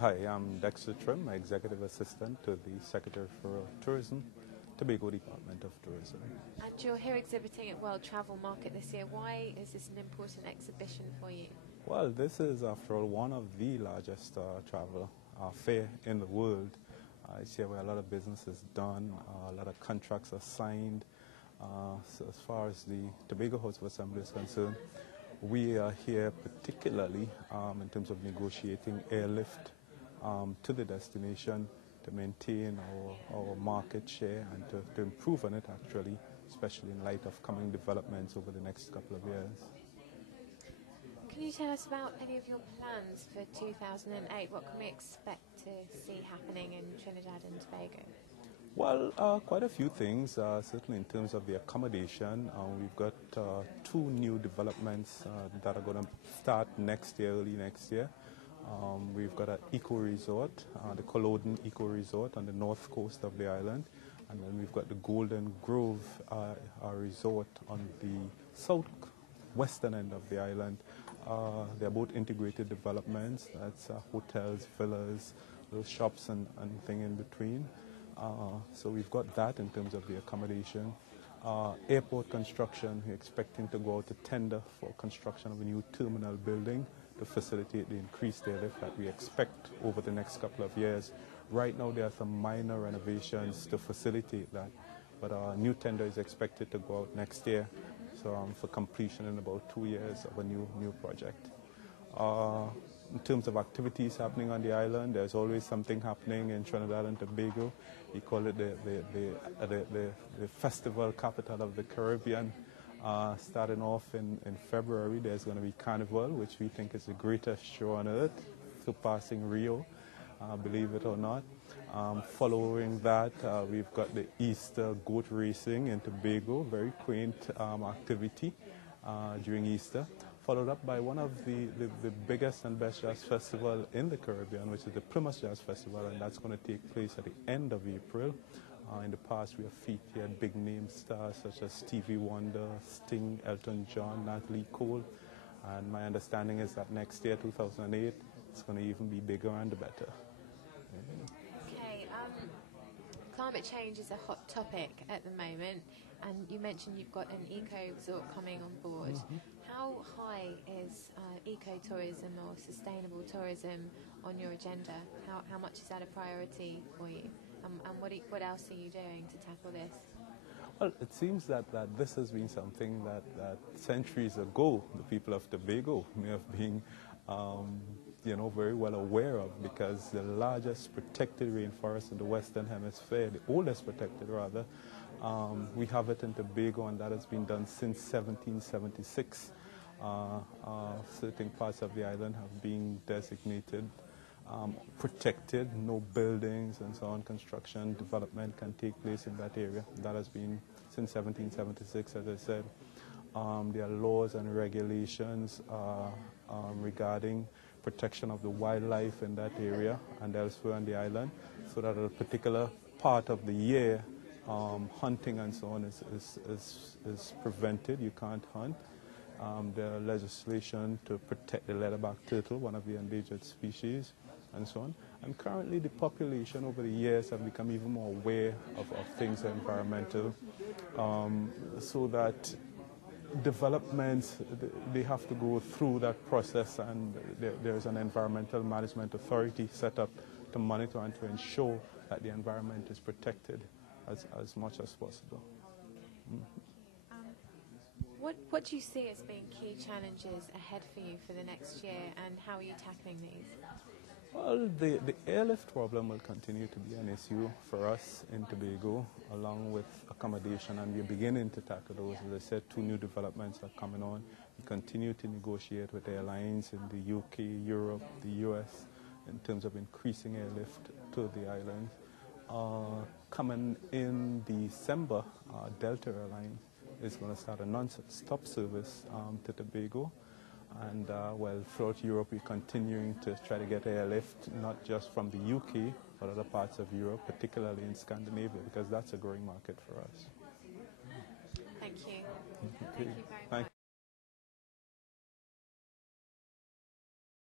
Hi, I'm Dexter Trim, Executive Assistant to the Secretary for Tourism, Tobago Department of Tourism. And you're here exhibiting at World Travel Market this year. Why is this an important exhibition for you? Well, this is, after all, one of the largest travel fair in the world. It's here where a lot of business is done, a lot of contracts are signed. So as far as the Tobago House of Assembly is concerned, we are here particularly in terms of negotiating airlift to the destination to maintain our market share and to improve on it actually, especially in light of coming developments over the next couple of years. Can you tell us about any of your plans for 2008? What can we expect to see happening in Trinidad and Tobago? Well, quite a few things, certainly in terms of the accommodation. We've got two new developments that are going to start next year, early next year. We've got an eco-resort, the Culloden Eco-Resort on the north coast of the island. And then we've got the Golden Grove Resort on the southwestern end of the island. They're both integrated developments. That's hotels, villas, little shops and thing in between. So we've got that in terms of the accommodation. Airport construction, we're expecting to go out to tender for construction of a new terminal building to facilitate the increased airlift that we expect over the next couple of years. Right now there are some minor renovations to facilitate that, but a new tender is expected to go out next year, so for completion in about 2 years of a new project. In terms of activities happening on the island, there's always something happening in Trinidad and Tobago. We call it the festival capital of the Caribbean. Starting off in February, there's going to be Carnival, which we think is the greatest show on earth, surpassing Rio, believe it or not. Following that, we've got the Easter goat racing in Tobago, very quaint activity during Easter, followed up by one of the biggest and best jazz festival in the Caribbean, which is the Plymouth Jazz Festival, and that's going to take place at the end of April. In the past, we have featured big name stars such as Stevie Wonder, Sting, Elton John, Natalie Cole, and my understanding is that next year, 2008, it's going to even be bigger and better. Okay, climate change is a hot topic at the moment, and you mentioned you've got an eco-resort coming on board. Mm-hmm. How high is eco-tourism or sustainable tourism on your agenda? How much is that a priority for you? And what else are you doing to tackle this? Well, it seems that this has been something that centuries ago the people of Tobago may have been very well aware of, because the largest protected rainforest in the Western Hemisphere, the oldest protected rather, we have it in Tobago, and that has been done since 1776. Certain parts of the island have been designated protected, no buildings and so on, construction, development can take place in that area. That has been since 1776, as I said. There are laws and regulations regarding protection of the wildlife in that area and elsewhere on the island, so that at a particular part of the year, hunting and so on is prevented. You can't hunt. There are legislation to protect the leatherback turtle, one of the endangered species, and so on. And currently the population over the years have become even more aware of things environmental, so that developments, they have to go through that process, and there's an environmental management authority set up to monitor and to ensure that the environment is protected as much as possible. Mm-hmm. What do you see as being key challenges ahead for you for the next year, and how are you tackling these? Well, the airlift problem will continue to be an issue for us in Tobago, along with accommodation, and we're beginning to tackle those. As I said, 2 new developments are coming on. We continue to negotiate with airlines in the UK, Europe, the US, in terms of increasing airlift to the island. Coming in December, Delta Airlines is going to start a non-stop service to Tobago. And throughout Europe, we're continuing to try to get airlift, not just from the UK, but other parts of Europe, particularly in Scandinavia, because that's a growing market for us. Thank you. Okay. Thank you very much.